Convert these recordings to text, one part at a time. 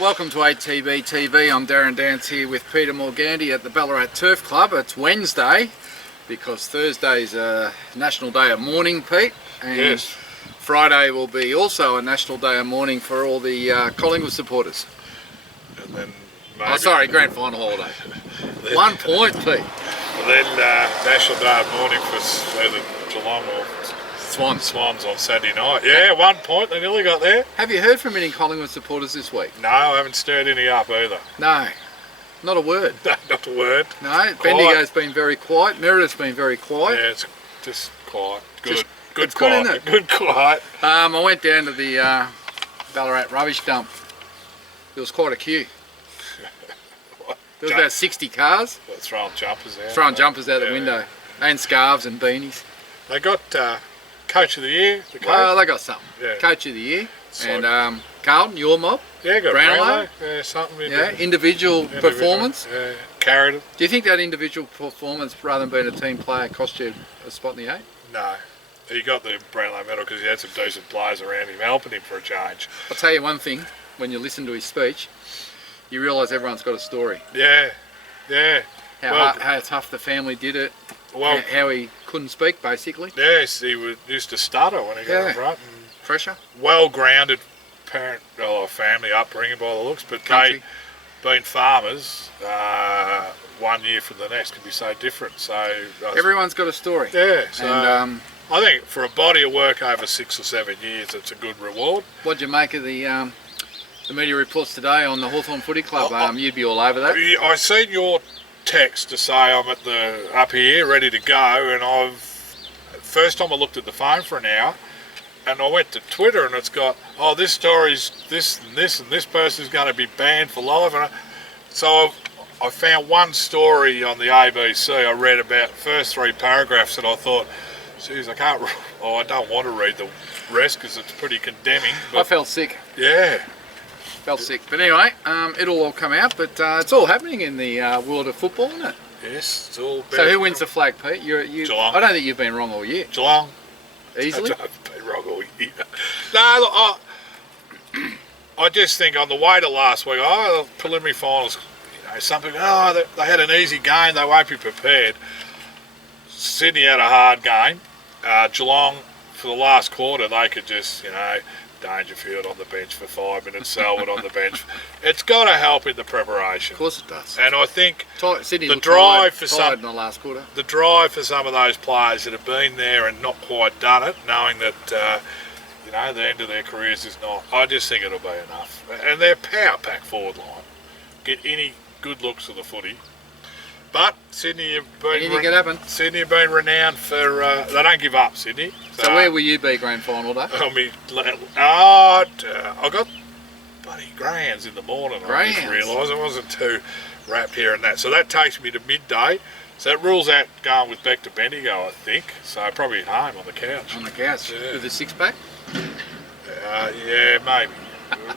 Welcome to ATB TV. I'm Darren Dance here with Peter Morganti at the Ballarat Turf Club. It's Wednesday because Thursday's a National Day of Mourning, Pete. And yes. Friday will be also a National Day of Mourning for all the Collingwood supporters. And then maybe, Oh, sorry, Grand Final holiday. Then, 1 point, Pete. Then National Day of Mourning for either Geelong or Swans on Saturday night. Yeah, 1 point. They nearly got there. Have you heard from any Collingwood supporters this week? No, I haven't stirred any up either. No, not a word. No, not a word. No, Bendigo's been very quiet. Meredith's been very quiet. Yeah, it's just quiet. Good. It's quiet. good, isn't it? Good quiet. I went down to the Ballarat rubbish dump. There was quite a queue. There was about 60 cars. Well, throwing jumpers out. Throwing jumpers out the window. And scarves and beanies. They got Coach of the Year. The coach. Well, they got something. Yeah. Coach of the Year. It's And like, Carlton, your mob. yeah, got Brownlow. Yeah, something. Yeah, individual performance. Yeah, carried it. Do you think that individual performance, rather than being a team player, cost you a spot in the 8? No. He got the Brownlow medal because he had some decent players around him helping him for a change. I'll tell you one thing, when you listen to his speech, you realise everyone's got a story. Yeah, yeah. How tough the family did it, Well, how he couldn't speak, basically. yes, he used to stutter when he got in front. And Pressure. well-grounded parent or family upbringing by the looks, but Country. they, being farmers, 1 year from the next can be so different. So Everyone's got a story. yeah, so And I think for a body of work over 6 or 7 years, it's a good reward. what'd you make of the media reports today on the Hawthorn Footy Club? You'd be all over that. I seen your text to say I'm at the up here ready to go, and first time I looked at the phone for an hour, and I went to Twitter and it's got, oh, this story's this and this, and this person's going to be banned for life, and so I found one story on the ABC. I read about the first 3 paragraphs and I thought, geez, I don't want to read the rest because it's pretty condemning. I felt sick. Yeah. Felt sick. But anyway, it'll all come out, but it's all happening in the world of football, isn't it? Yes, it's all about So who wins the flag, Pete? You. Geelong. I don't think you've been wrong all year. Geelong. Easily? I've been wrong all year. No, look, I just think on the way to last week, the preliminary finals, some people, they had an easy game, they won't be prepared. Sydney had a hard game. Geelong, for the last quarter, they could just, Dangerfield on the bench for 5 minutes, Selwood on the bench. It's got to help in the preparation. Of course it does. And I think Sydney the looked drive tired in the last quarter. The drive for some of those players that have been there and not quite done it, knowing that the end of their careers is not. I just think it'll be enough. And their power pack forward line, get any good looks of the footy. But Sydney have Anything can happen. Sydney have been renowned for they don't give up. Sydney. So where will you be grand final day? I got bloody Grahams in the morning. I just Grahams? realised I wasn't too wrapped here and that. So that takes me to midday. So that rules out going with Beck to Bendigo, I think. So probably at home on the couch. On the couch Yeah. with a 6-pack? Yeah, maybe.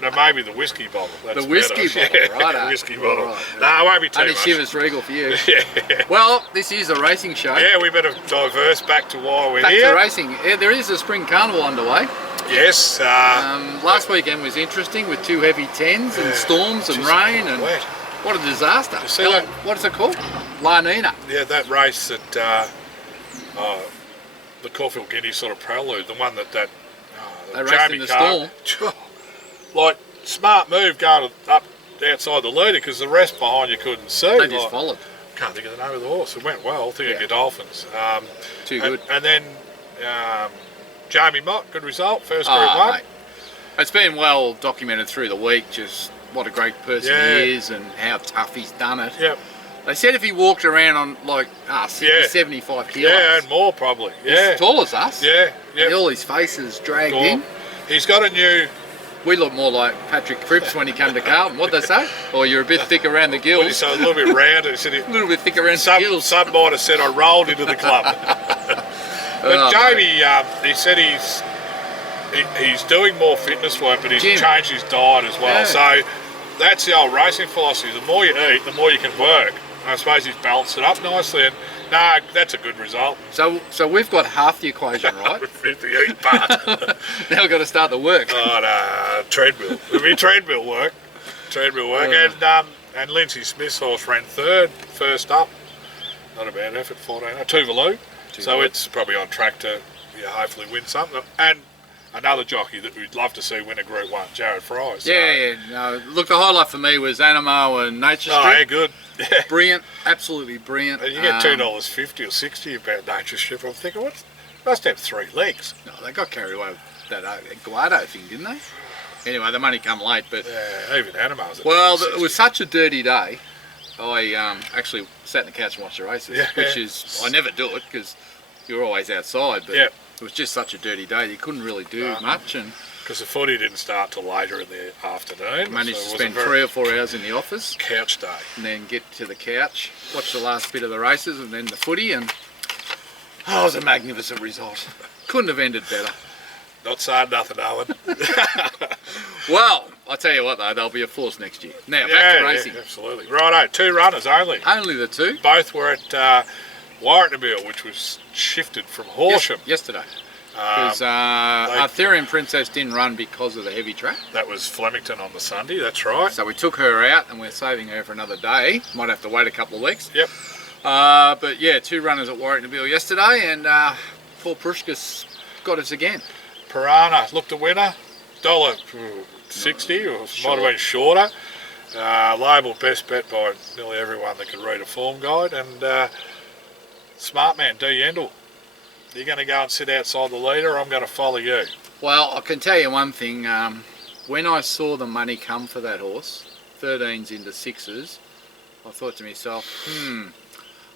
No, maybe the whiskey bottle. That's The whiskey better. bottle, right? The whiskey bottle. Right, yeah. No, it won't be too Only much. Shivers Regal for you. Yeah. Well, this is a racing show. Yeah, we better diverse back to why we're Back here. to racing. Yeah, there is a spring carnival underway. Yes. Last weekend was interesting with 2 heavy 10s and storms and rain and wet. what a disaster. You see that? What is it called? La Nina. Yeah, that race that the Caulfield Guineas sort of prelude, the one that They raced in the storm. Like, smart move going up outside the leader because the rest behind you couldn't see. They just followed. Can't think of the name of the horse. It went well. I think of Godolphins. Too good. And then Jamie Mott, good result, first Group 1. Mate. It's been well documented through the week, just what a great person he is and how tough he's done it. Yep. They said if he walked around on like 75 kilos, Yeah, and more probably. he's Yeah. as tall as us. Yeah. And all his face is dragged Gone. in. He's got a new... We look more like Patrick Cripps when he came to Carlton. What'd they say? Or you're a bit thick around the Well, gills. he's a little bit round. A little bit thick around the gills. Some might have said I rolled into the club. But Jamie, he said he's doing more fitness work, but he's changed his diet as well. Yeah. So that's the old racing philosophy. The more you eat, the more you can work. I suppose he's balanced it up nicely, and no, that's a good result. So we've got half the equation right. The eat part. Now we've got to start the work. Oh no, treadmill. It'll be treadmill work. treadmill work. And Lindsay Smith's horse ran third, first up. Not a bad effort, 14. Tuvalu. So it's probably on track to hopefully win something. And another jockey that we'd love to see win a Group 1, Jared Fry. So. Yeah. No, look, the highlight for me was Animo and Nature Strip. Oh, yeah, good. Yeah. Brilliant, absolutely brilliant. And you get $2.50 or $60 about Nature Strip. I'm thinking, what? Must have 3 legs. No, they got carried away with that Guado thing, didn't they? Anyway, the money come late, but... Yeah, even Animo's. Well, it was such a dirty day. I actually sat in the couch and watched the races, which is... I never do it because you're always outside, but it was just such a dirty day. You couldn't really do much. And because the footy didn't start till later in the afternoon. Managed to spend 3 or 4 hours in the office. Couch day. And then get to the couch, watch the last bit of the races and then the footy, and it was a magnificent result. Couldn't have ended better. Not saying nothing, Owen. Well, I tell you what though, there'll be a force next year. Now, back to racing. Yeah, absolutely. Righto, 2 runners only. Only the 2. Both were at Warrnambool, which was shifted from Horsham. Yesterday. Because Arthurian Princess didn't run because of the heavy track. That was Flemington on the Sunday, that's right. So we took her out and we're saving her for another day. Might have to wait a couple of weeks. Yep. But yeah, 2 runners at Warrnambool yesterday, and Paul Prushka's got us again. Piranha looked a winner, $1.60, or might have been shorter. Labelled best bet by nearly everyone that could read a form guide. And Smart Man, D. Yendall, you're going to go and sit outside the leader, or I'm going to follow you. Well, I can tell you one thing. When I saw the money come for that horse, 13s into 6s, I thought to myself,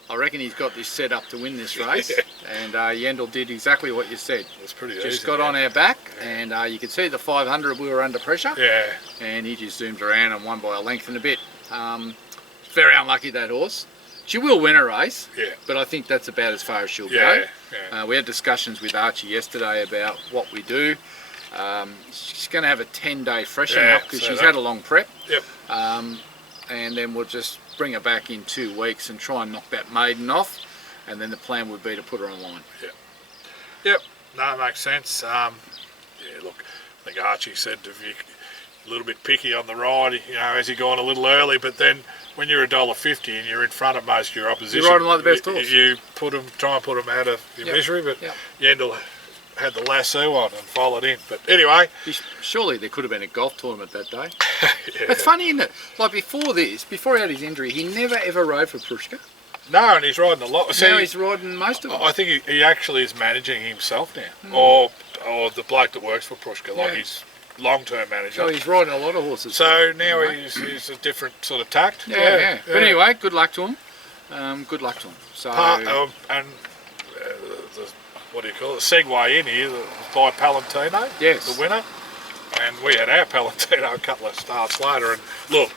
I reckon he's got this set up to win this race. And Yendall did exactly what you said. It's pretty easy. Just got on our back, and you could see the 500 we were under pressure. Yeah. And he just zoomed around and won by a length and a bit. Very unlucky, that horse. She will win a race, but I think that's about as far as she'll go. Yeah. We had discussions with Archie yesterday about what we do. She's going to have a 10-day freshen up because she's had a long prep. Yep. And then we'll just bring her back in 2 weeks and try and knock that maiden off. And then the plan would be to put her online. Yep. No, it makes sense. Look, I think Archie said to Vic, a little bit picky on the ride, has he gone a little early, but then when you're $1.50 and you're in front of most of your opposition, you ride them like the best horse. You try and put them out of your misery, but Yendall had the lasso on and followed in. But anyway, surely there could have been a golf tournament that day. It's funny, isn't it? Like before he had his injury, he never ever rode for Prushka. No, and he's riding a lot. Now he's riding most of them. I think he actually is managing himself now, or the bloke that works for Prushka, like he's long-term manager. So he's riding a lot of horses. So now he's a different sort of tact. Yeah. But anyway, good luck to him. Good luck to him. So what do you call it? Segue in here by Palantino, the winner, and we had our Palantino a couple of starts later. And look,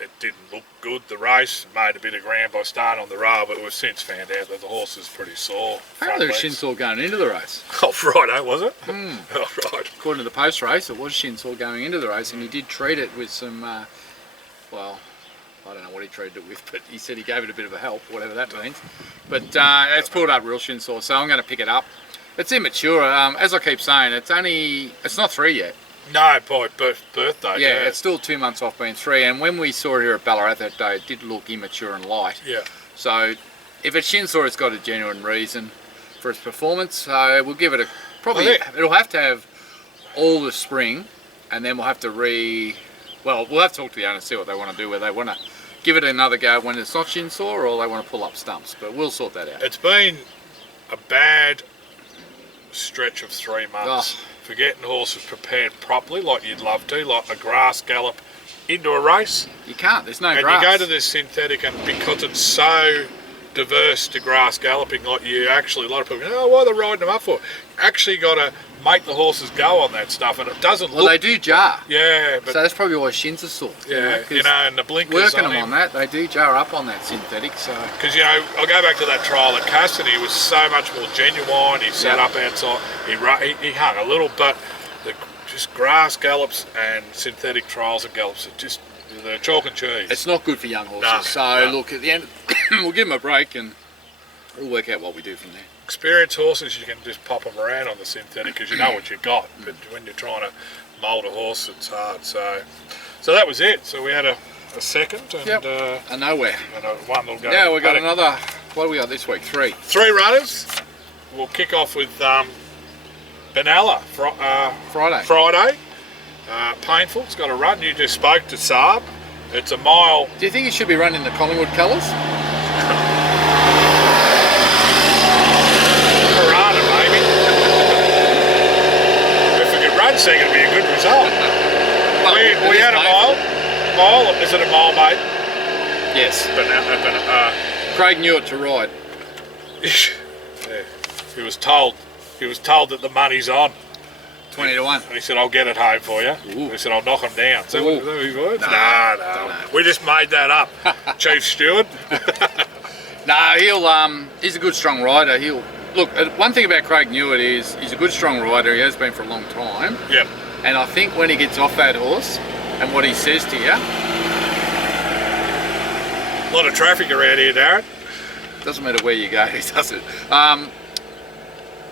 it didn't look good. The race made a bit of ground by starting on the rail, but we've since found out that the horse is pretty sore. Apparently it was shin sore going into the race. Oh, right, was it? Oh, right. According to the post race, it was shin sore going into the race, and he did treat it with some, well, I don't know what he treated it with, but he said he gave it a bit of a help, whatever that means. But it's pulled up real shin sore, so I'm going to pick it up. It's immature. As I keep saying, it's not 3 yet. No, by birthday. Yeah, it's still 2 months off being 3, and when we saw it here at Ballarat that day, it did look immature and light. Yeah. So if it's shin sore, it's got a genuine reason for its performance. So we'll give it it'll have to have all the spring, and then we'll have to we'll have to talk to the owner and see what they want to do, whether they want to give it another go when it's not shin sore, or they want to pull up stumps, but we'll sort that out. It's been a bad stretch of 3 months. For getting horses prepared properly, like you'd love to, like a grass gallop into a race. You can't, there's no grass. grass. And you go to this synthetic, and because it's so diverse to grass galloping, like you actually, a lot of people go, what are they riding them up for? You actually got to make the horses go on that stuff, and it doesn't look... Well, they do jar. Yeah. But so that's probably why shins are sore. Yeah, and the blinkers working them on that, they do jar up on that synthetic, so... Because, I'll go back to that trial at Cassidy. It was so much more genuine. He sat up outside. He hung a little, but just grass gallops and synthetic trials and gallops are just... They're chalk and cheese. It's not good for young horses. Look, at the end, we'll give them a break and we'll work out what we do from there. experienced horses, you can just pop them around on the synthetic because you know what you got. But when you're trying to mould a horse, it's hard. So that was it. So we had a second and a nowhere. And one will go. Yeah, we got another. What do we got this week? Three runners. We'll kick off with Benalla Friday. Painful. It's got a run. You just spoke to Saab. It's a mile. Do you think he should be running the Collingwood colours? Parada, maybe. If we could run second, it'd be a good result. we had a mile. Is it a mile, mate? Yes. Craig knew it to ride. Yeah. He was told that the money's on. 20 to 1. And he said, I'll get it home for you. He said, I'll knock him down. So no. We just made that up. Chief Steward. No, he's a good strong rider. Look, one thing about Craig Newitt is he's a good strong rider. He has been for a long time. Yep. And I think when he gets off that horse and what he says to you. A lot of traffic around here, Darren. Doesn't matter where you go, he does it.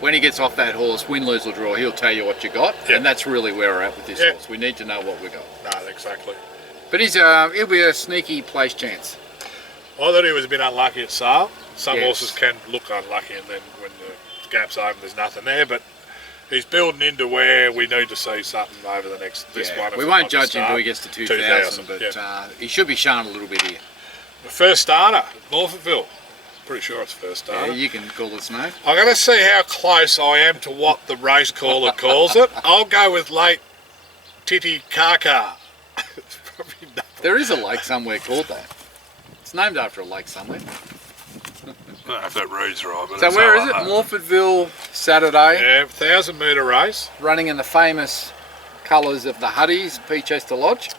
When he gets off that horse, win, lose or draw, he'll tell you what you got. Yep. And that's really where we're at with this horse. We need to know what we got. No, exactly. But he'll be a sneaky place chance. I thought he was a bit unlucky at Sale. Some horses can look unlucky and then when the gap's open there's nothing there, but he's building into where we need to see something over the next one. We won't judge him until he gets to 2000 but he should be shown a little bit here. The first starter, Morphettville. Pretty sure it's first starter. Yeah, you can call its name. I'm going to see how close I am to what the race caller calls it. I'll go with late Titicaca. There is a lake somewhere called that. It's named after a lake somewhere. I don't know if that reads right. But so where is it? Morphettville, Saturday. Yeah, 1,000 metre race. Running in the famous colours of the Huddies, Peachester Lodge.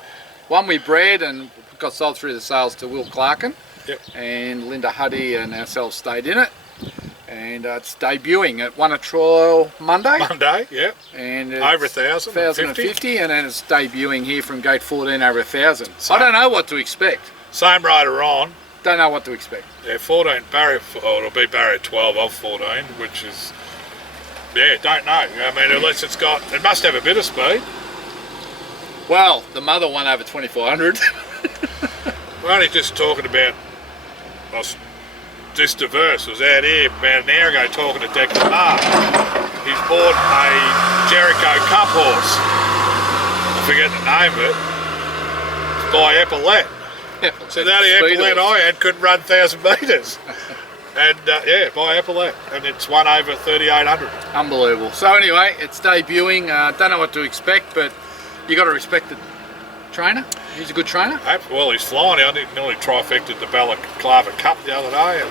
One we bred and got sold through the sales to Will Clarkin. Yep. And Linda Huddy and ourselves stayed in it. And it's debuting. It won a trial Monday. Yep. And it's over 1,000. 1,050 and then it's debuting here from gate 14 over 1,000. I don't know what to expect. Same rider on. Don't know what to expect. Yeah, 14 barrier, it'll be barrier 12 of 14, which is, don't know. I mean, unless it must have a bit of speed. Well, the mother won over 2,400. We're only just talking about, this diverse was out here about an hour ago talking to Declan Marr. He's bought a Jericho Cup horse. I forget the name of it. By Epaulet. So the only Epaulet I had couldn't run 1,000 metres. And by Epaulet. And it's won over 3,800. Unbelievable. So anyway, it's debuting. Don't know what to expect, but you got to respect the trainer. He's a good trainer. Well, he's flying. I nearly trifected the Balaclava Cup the other day.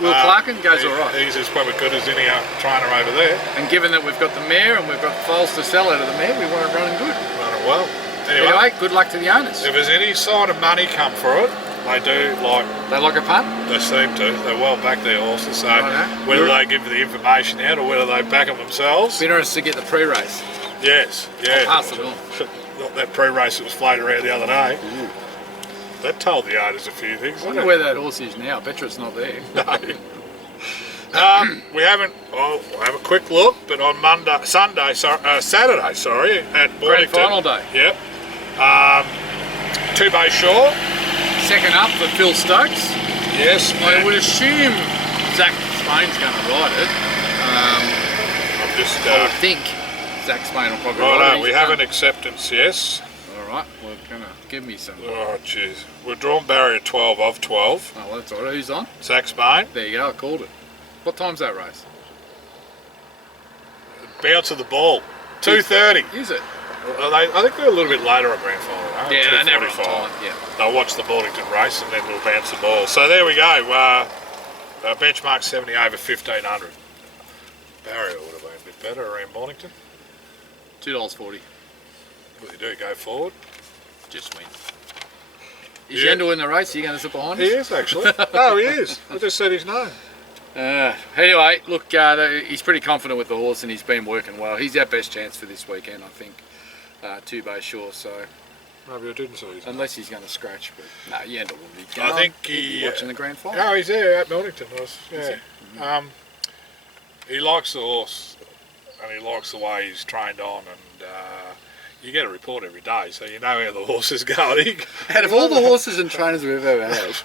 Will Clarkin goes all right. He's as probably good as any trainer over there. And given that we've got the mare and we've got foals to sell out of the mare, we want it running good. Running well. Anyway, good luck to the owners. If there's any sign of money come for it, they do like... They like a punt? They seem to. They well back their horses. So whether they give the information out or whether they back them themselves. Be interested to get the pre-race. Yes. I'll pass it on. Not that pre-race that was floating around the other day. Ooh. That told the owners a few things. I wonder where that horse is now. I bet you it's not there. No. We haven't. We'll have a quick look, but on Saturday, at Mornington. Grand final day. Yep. 2 Bay Shore. Second up for Phil Stokes. Yes. I would assume Zach Spain's going to ride it. I would think Zach Spain will probably ride it. We have an acceptance, yes. Alright, well, going to give me some. Oh, jeez. We're drawn barrier 12 of 12. Oh, well, that's all right. Who's on? Zach Spain. There you go, I called it. What time's that race? Bounce of the ball. 2:30. Is it? I think they're a little bit later on grand final. Huh? Yeah, they're never on time. Yeah. They'll watch the Mornington race and then we'll bounce the ball. So there we go. Benchmark 70 over 1,500. Barrier would have been a bit better around Mornington. $2.40. What do you do? Go forward? Just win. Is Yendel in the race? Are you going to sit behind us? He is actually. No, he is. I just said his name. Anyway, look, he's pretty confident with the horse and he's been working well. He's our best chance for this weekend, I think. 2 Bay Shore, so... Maybe I didn't see his unless he's going to scratch, but no, Yendel will be. I think he's watching the grand final. Oh, he's there at Mornington. Yeah. He likes the horse, and he likes the way he's trained on, and you get a report every day, so you know how the horse is going. Out of all the horses and trainers we've ever had,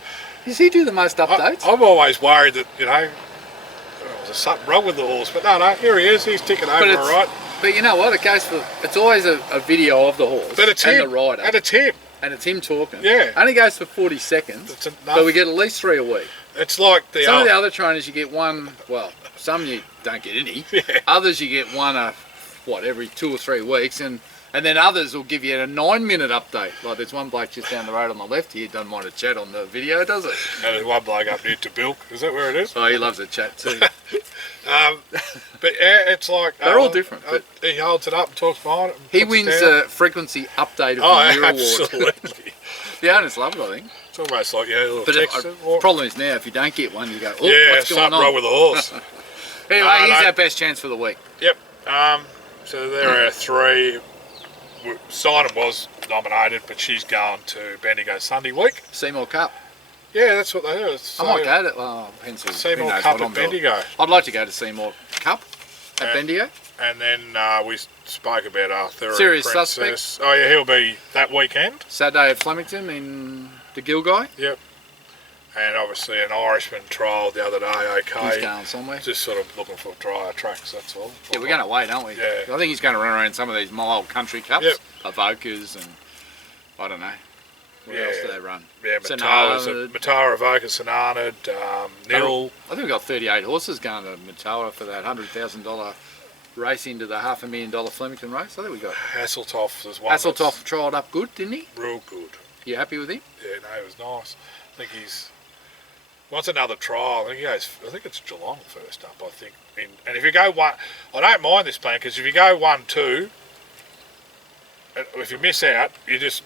does he do the most updates? I'm always worried that, there's something wrong with the horse, but no, here he is, he's ticking over all right. But you know what, it's always a video of the horse but it's and him, the rider. And it's him. And it's him talking. Yeah. Only goes for 40 seconds, but we get at least 3 a week. It's like some of the other trainers you get one, well, some you don't get any. Yeah. Others you get one every 2 or 3 weeks, and then others will give you a 9-minute update. Like there's one bloke just down the road on the left here, doesn't mind a chat on the video, does it? And there's one bloke up near to Bilk, is that where it is? Oh, he loves a chat too. But yeah, it's like... They're all different. He holds it up and talks behind it. He wins the frequency update of the year absolutely. award. The owners love it, I think. It's almost like, little but text. The problem is now, if you don't get one, you go, something what's going on? wrong with the horse. Anyway, here's our best chance for the week. Yep. So there are 3. Simon was nominated, but she's going to Bendigo Sunday week. Seymour Cup. Yeah, that's what they heard. So I might go to Pencil. Seymour Cup at Bendigo. I'd like to go to Seymour Cup at Bendigo. And then we spoke about our Serious Princess. Suspect. Oh yeah, he'll be that weekend. Saturday at Flemington in the Gilgai. Yep. And obviously an Irishman trial the other day, okay. He's going somewhere. Just sort of looking for drier tracks, that's all. Yeah, we're going to wait, aren't we? Yeah. I think he's going to run around some of these mile country cups. Yep. Avokas and I don't know. What else do they run? Yeah, Matawa, Avoca, Sonanad, Nil. I think we've got 38 horses going to Matawa for that $100,000 race into the $500,000 Flemington race. I think we got Hasseltoff as well. Hasseltoff trialled up good, didn't he? Real good. You happy with him? Yeah, no, it was nice. I think he's wants another trial. I think it's Geelong first up. I think. And if you go one, I don't mind this plan because if you go 1-2, if you miss out, you just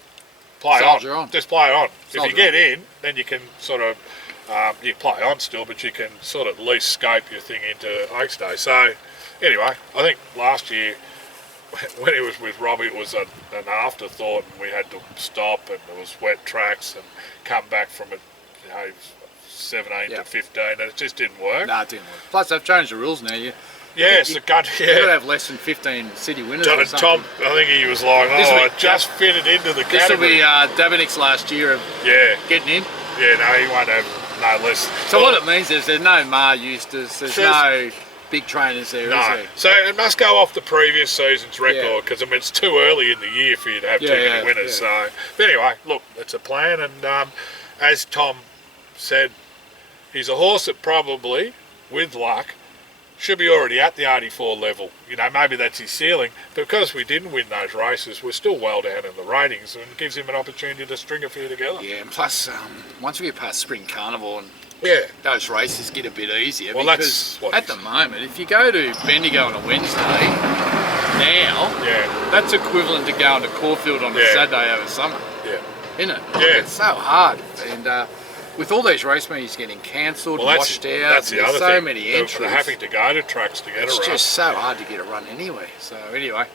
play on. Just play on. If you get in, then you can sort of you play on still, but you can sort of at least scope your thing into Oaks Day. So anyway, I think last year when it was with Robbie, it was an afterthought, and we had to stop, and there was wet tracks, and come back from it, 17 to 15, and it just didn't work. No, it didn't work. Plus, they've changed the rules now. You've got to have less than 15 city winners. Tom, I think he was like, I just fit it into the category. This will be Davinic's last year of getting in. Yeah, no, he won't have no less. So what it means is there's no Mar Eustace, there's no big trainers there, is there? So it must go off the previous season's record because it's too early in the year for you to have too many winners. So, but anyway, look, it's a plan, and as Tom said, he's a horse that probably, with luck, should be already at the 84 level. Maybe that's his ceiling, but because we didn't win those races, we're still well down in the ratings, and it gives him an opportunity to string a few together. Yeah, and plus, once we get past Spring Carnival and those races get a bit easier, because at the moment, if you go to Bendigo on a Wednesday now, that's equivalent to going to Caulfield on a Saturday over summer. Yeah. Isn't it? Yeah. It's so hard. And with all these race meetings getting cancelled, washed out, that's the other so thing. many entries. They're having to go to tracks to get a run. It's just so hard to get a run anyway. So anyway,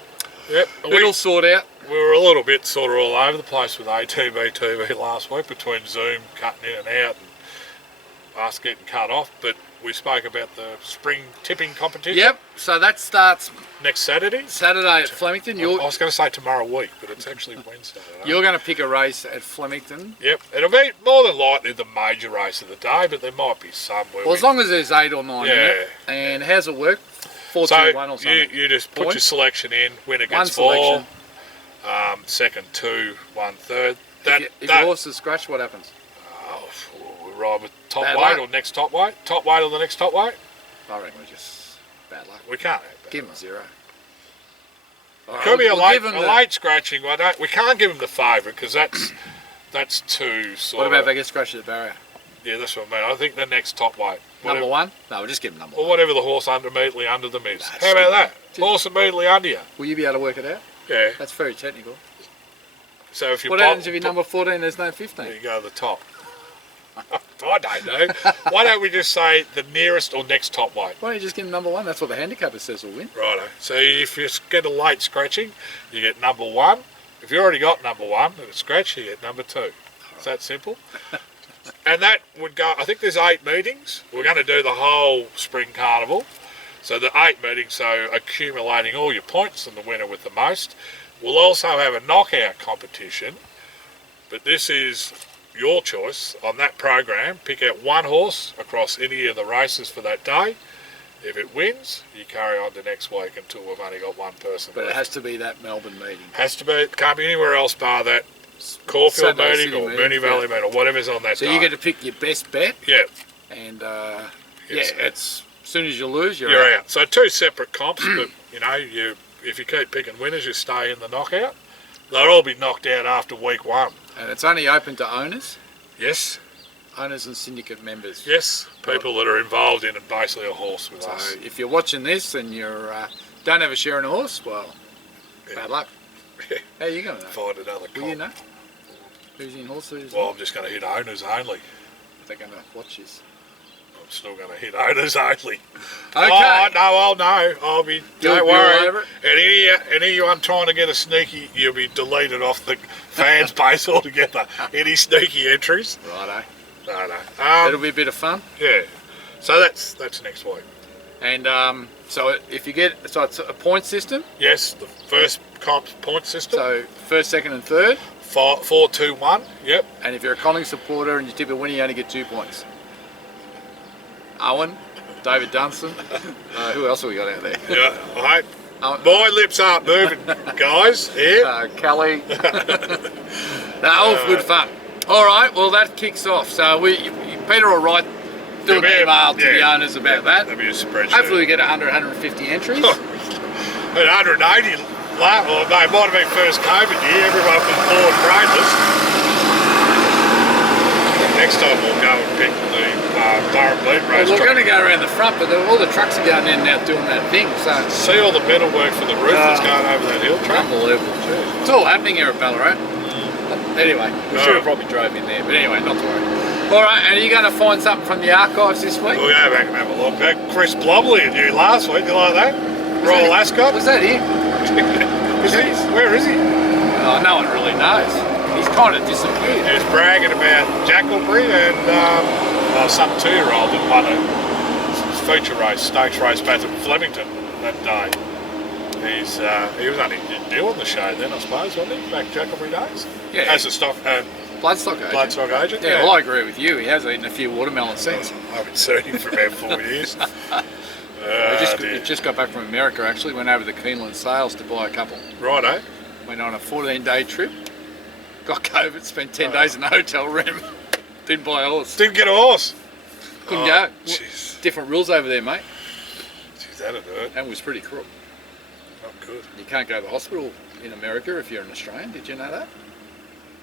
Yep. It'll sort out. We were a little bit sort of all over the place with ATB TV last week, between Zoom cutting in and out and us getting cut off, but we spoke about the spring tipping competition. Yep, so that starts next Saturday. Saturday at Flemington. I was going to say tomorrow week, but it's actually Wednesday. You're going to pick a race at Flemington. Yep, it'll be more than likely the major race of the day, but there might be some where as long as there's 8 or 9 in it. And how's it work? 4, 2, 1 or something? You just put your selection in, winner gets 4, second 2, 1 third. If your horse is scratched, what happens? We ride with top weight or next top weight? Top weight or the next top weight? I reckon we just bad luck. We can't have bad Give him 0. It could be a late scratching. We can't give him the favourite because that's too sort of... What about if they get scratched at the barrier? Yeah, that's what I mean. I think the next top weight. Number 1? No, we'll just give him number 1. Or whatever the horse immediately under them is. How about that? Horse immediately under you. Will you be able to work it out? Yeah. That's very technical. So if you what happens if you're number 14 there's no 15? You go to the top. I don't know. Why don't we just say the nearest or next top weight? Why don't you just give him number 1? That's what the handicapper says will win. Righto. So if you get a late scratching, you get number 1. If you already got number 1 and a scratch, you get number 2. It's that simple. And that would go, I think there's 8 meetings. We're going to do the whole spring carnival. So the 8 meetings, so accumulating all your points and the winner with the most. We'll also have a knockout competition, but this is your choice on that program. Pick out one horse across any of the races for that day. If it wins, you carry on to next week until we've only got one person But left. it has to be that Melbourne meeting. Has to be. It can't be anywhere else bar that Caulfield Sunday meeting City or meeting, Moonee Valley meeting or whatever's on that So day. you get to pick your best bet, Yeah. and Yes. it's as soon as you lose, you're You're out. out. So 2 separate comps, but if you keep picking winners, you stay in the knockout. They'll all be knocked out after week 1. And it's only open to owners, Yes. owners and syndicate members. Yes. People that are involved in basically a horse with So us. if you're watching this and you don't have a share in a horse, well, bad luck. Yeah. How are you going to know? Find another Will you comp. know? Who's in horse, who's Well, not? I'm just going to hit owners only. They're going to watch this. I'm still going to hit owners only. Okay. Oh, no, I'll know. I'll be. You'll Don't be all worry. over it? And anyone trying to get a sneaky, you'll be deleted off the fans base altogether. Any sneaky entries? Righto. No. It'll be a bit of fun. Yeah. So that's next week. And so if you get, so it's a point system. Yes, the first comp's point system. So first, second, and third. 4, 4, 2, 1. Yep. And if you're a Collings supporter and you tip a winner, you only get 2 points. Owen, David Dunstan. Who else have we got out there? Yeah. All right. Owen, My lips aren't moving, guys. Here. Kelly. All good fun. All right. Well, that kicks off. So Peter will write, do an email to the owners about that. That'll be a spreadsheet. Hopefully we get 150 entries. At 180. Well, no, it might have been first COVID year. Everyone was bored brainless. Next time we'll go and pick the Thoroughbred Well, race. we're going to go around the front, but all the trucks are going in and out doing that thing. So See all the metal work for the roof that's going over that hill track. unbelievable. It's all happening here at Ballarat. Anyway, we should have probably drove in there, but anyway, not to worry. All right, and are you going to find something from the archives this week? We'll go back and have a look. That Chris Blomley and you last week, you like that? Royal Ascot. Was that him? Is he? Where is he? Oh, no one really knows. He's kind of disappeared. He was bragging about Jackalbury and some 2-year-old that won a feature race, stakes race back at Flemington that day. He was only new on the show then, I suppose, wasn't he? Back Jackalbury days? Yeah. As a stock Bloodstock agent. bloodstock agent. Yeah, well, I agree with you. He has eaten a few watermelon since. I haven't seen him for about 4 years. He just got back from America, actually. Went over to Keeneland Sales to buy a couple. Righto. Went on a 14-day trip. Got COVID, spent 10 days in a hotel room. Didn't buy a horse. Didn't get a horse. Couldn't go. Jeez. Different rules over there, mate. Jeez, that'd hurt. And was pretty crook. Not good. You can't go to the hospital in America if you're an Australian. Did you know that?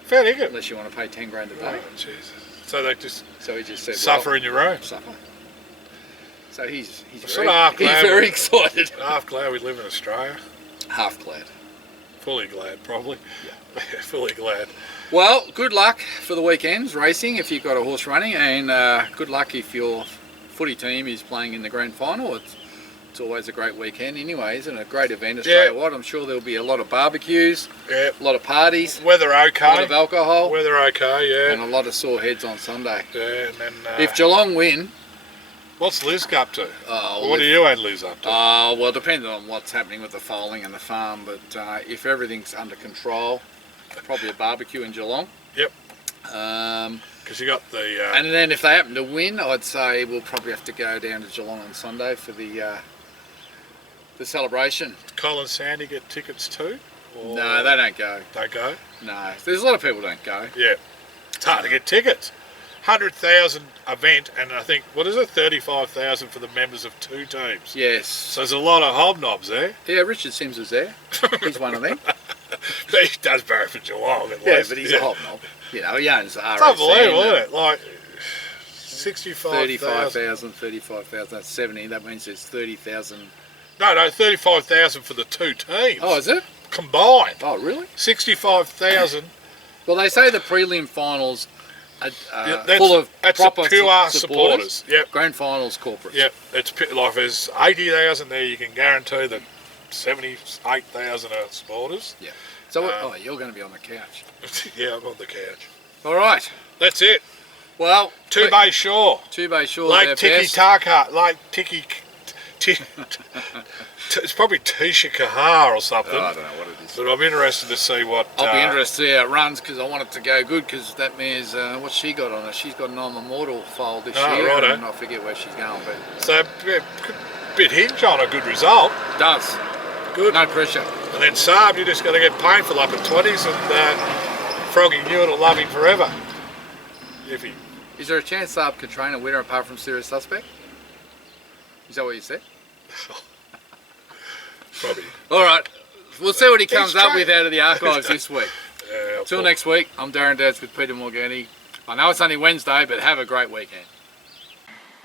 Fair dinkum. Unless you want to pay 10 grand a day. Oh, Jesus. So they just So he just said, suffer well, in your room. suffer. So he's sort of half glad very excited. Half glad we live in Australia. Half glad. Fully glad, probably. Yeah. Fully glad. Well, good luck for the weekends racing if you've got a horse running, and good luck if your footy team is playing in the grand final. It's always a great weekend anyway, isn't it? A great event Australia-wide. I'm sure there'll be a lot of barbecues, Yeah. a lot of parties, Weather a lot okay. of alcohol, Weather okay, and yeah. a lot of sore heads on Sunday. Yeah, and then If Geelong win, what's Liz up to? well, What do you and Liz up to? well, depending on what's happening with the foaling and the farm, but if everything's under control, probably a barbecue in Geelong. Yep. Um, Because you got the and then if they happen to win, I'd say we'll probably have to go down to Geelong on Sunday for the celebration. Colin Sandy get tickets too? Or No, they don't go. Don't go? No, there's a lot of people don't go. Yeah. It's hard to get tickets. 100,000 event, and I think, what is it, 35,000 for the members of 2 teams. Yes. So there's a lot of hobnobs there. Yeah, Richard Sims was there. He's one of them. But he does barrack for Geelong at Yeah, least. but he's a hobnob. You know, he owns the RSM. It's unbelievable, isn't it? Like, 65,000. 35,000, that's 70. That means there's 30,000. No, 35,000 for the 2 teams. Oh, is it? Combined. Oh, really? 65,000. Well, they say the prelim finals are that's, full of that's proper a pure supporters. Yep. Grand finals, corporates. Yep. It's like there's 80,000 there. You can guarantee that 78,000 are supporters. Yeah. So, you're going to be on the couch. Yeah, I'm on the couch. All right. That's it. Well, Two Bay Shore. Two Bay Shore. Lake Tiki Taka. Lake Tiki It's probably Tisha Kahar or something. I don't know what it is. But I'm interested to see what... I'll be interested to see how it runs because I want it to go good because that mare's, what's she got on her? She's got an I'm Immortal foal this year righto. and I forget where she's going. But So, yeah, bit hinge on a good result. does. Good. No pressure. And then Saab, you just got to get painful up at 20s and Froggy Newt will love him forever. If he... Is there a chance Saab could train a winner apart from Serious Suspect? Is that what you said? Probably. All right. We'll see what he comes up with out of the archives this week. Yeah, Till next week, I'm Darren Dads with Peter Morgani. I know it's only Wednesday, but have a great weekend.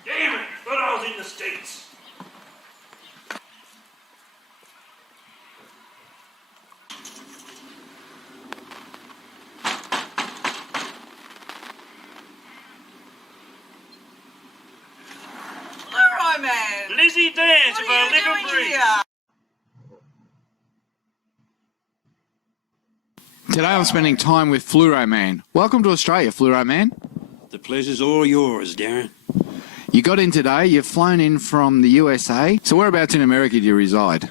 Damn it! Thought I was in the States. Fluro Man! Lizzie Dance, if I What live are and you breathe. doing here? Today I'm spending time with Fluro Man. Welcome to Australia, Fluro Man. The pleasure's all yours, Darren. You got in today, you've flown in from the USA. So whereabouts in America do you reside?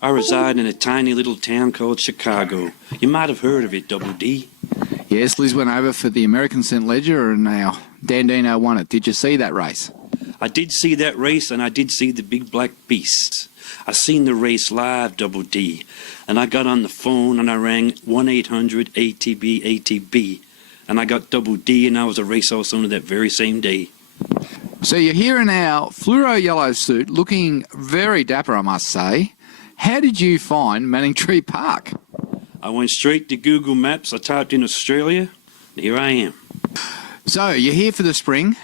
I reside in a tiny little town called Chicago. You might have heard of it, Double D. Yes, Liz went over for the American St. Ledger and now Dandino won it. Did you see that race? I did see that race and I did see the big black beast. I seen the race live, Double D, and I got on the phone and I rang 1-800-ATB ATB and I got Double D and I was a racehorse owner that very same day. So you're here in our fluoro yellow suit, looking very dapper, I must say. How did you find Manningtree Park? I went straight to Google Maps, I typed in Australia, and here I am. So you're here for the spring,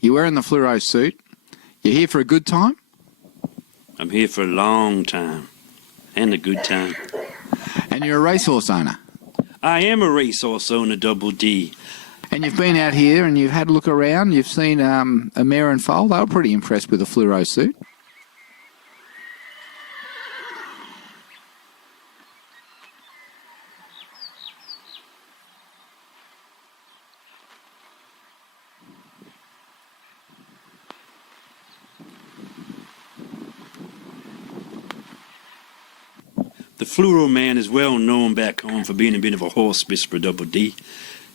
you're wearing the fluoro suit, you're here for a good time? I'm here for a long time, and a good time. And you're a racehorse owner? I am a racehorse owner, Double D. And you've been out here and you've had a look around, you've seen a mare and foal. They were pretty impressed with the fluoro suit. The Fluro Man is well known back home for being a bit of a horse whisperer, Double D.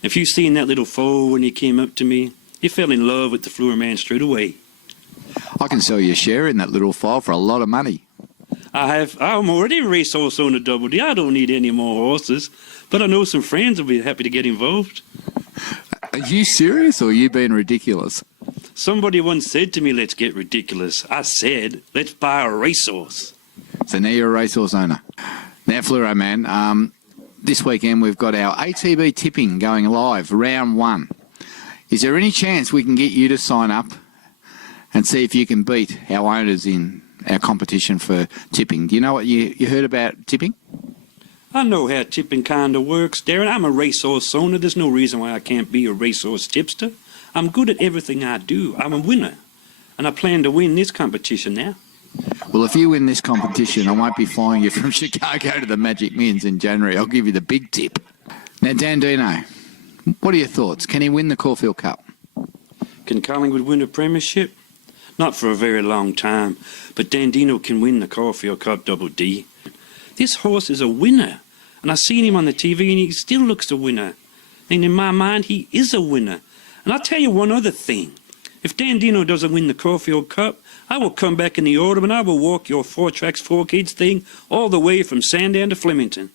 If you seen that little foal when he came up to me, you fell in love with the Fluro Man straight away. I can sell you a share in that little foal for a lot of money. I'm already a racehorse owner, Double D. I don't need any more horses, but I know some friends will be happy to get involved. Are you serious or are you being ridiculous? Somebody once said to me, let's get ridiculous. I said, let's buy a racehorse. So now you're a racehorse owner. Now, Fluro Man, this weekend we've got our ATB tipping going live, round 1. Is there any chance we can get you to sign up and see if you can beat our owners in our competition for tipping? Do you know what you heard about tipping? I know how tipping kind of works, Darren. I'm a racehorse owner. There's no reason why I can't be a racehorse tipster. I'm good at everything I do. I'm a winner. And I plan to win this competition now. Well, if you win this competition, I won't be flying you from Chicago to the Magic Millions in January. I'll give you the big tip. Now, Dandino, what are your thoughts? Can he win the Caulfield Cup? Can Collingwood win a premiership? Not for a very long time, but Dandino can win the Caulfield Cup, Double D. This horse is a winner, and I've seen him on the TV and he still looks a winner. And in my mind, he is a winner. And I'll tell you one other thing. If Dandino doesn't win the Caulfield Cup, I will come back in the autumn and I will walk your 4 tracks, 4 kids thing all the way from Sandown to Flemington.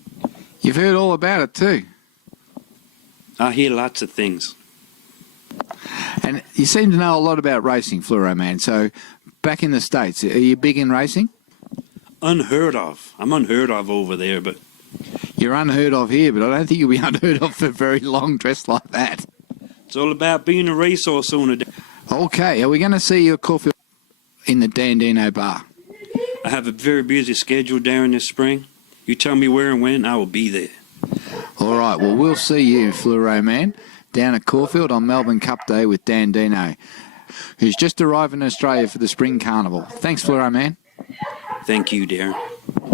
You've heard all about it too. I hear lots of things. And you seem to know a lot about racing, Fluro Man. So, back in the States, are you big in racing? Unheard of. I'm unheard of over there, but... You're unheard of here, but I don't think you'll be unheard of for very long dressed like that. It's all about being a racehorse owner. Okay, are we going to see you at Caulfield in the Dandino bar? I have a very busy schedule during this spring. You tell me where and when, I will be there. All right, well, we'll see you, Fluro Man, down at Caulfield on Melbourne Cup Day with Dandino, who's just arrived in Australia for the Spring Carnival. Thanks, Fluro Man. Thank you, Darren.